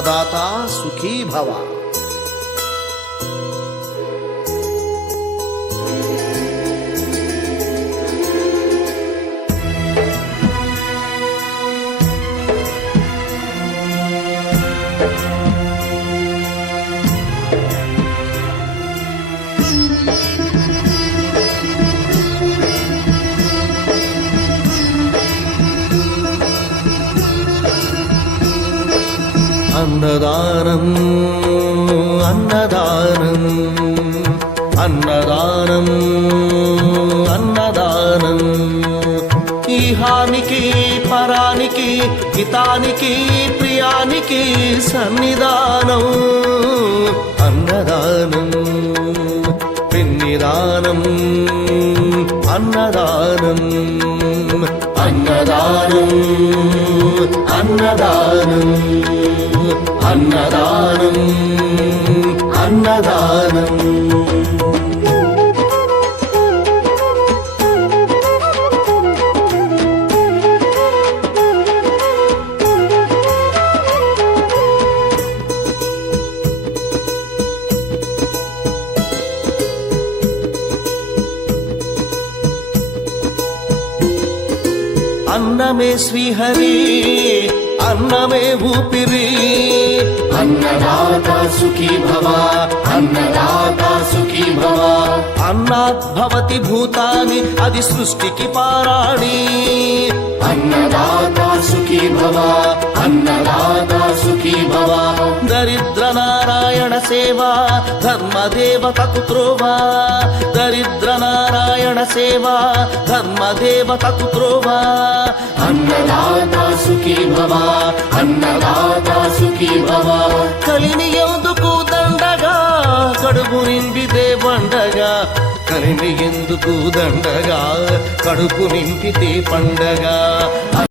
అన్నదాత సుఖీ భవ. అన్నదానం అన్నదానం అన్నదానం అన్నదానం, ఈహానికి పరానికి హితానికి ప్రియానికి సన్నిధానం. అన్నదానం పిన్నిదానం అన్నదానం అన్నదానం అన్నదానం అన్నదానం అన్నదానం. అన్నమే శ్రీహరి అన్నమే ఊపిరి, అన్నదాత సుఖీ భవ అన్నదాత సుఖీ భవ. అన్నాత్ భవతి భూతాని అది సృష్టికి పారాణి. అన్నదాత సుఖీ భవ అన్నదాత సుఖీ భవ. దరిద్ర నారాయణ సేవా ధర్మదేవతకు త్రోవా, దరిద్ర నారాయణ సేవా ధర్మదేవతకు త్రోవా. అన్నదాత సుఖీ భవ అన్నదాత సుఖీ భవ. కలిమి ఎందుకు దండగా కడుపు నింపితే పండగా, కలిమి ఎందుకు దండగా కడుపు నింపితే పండగా.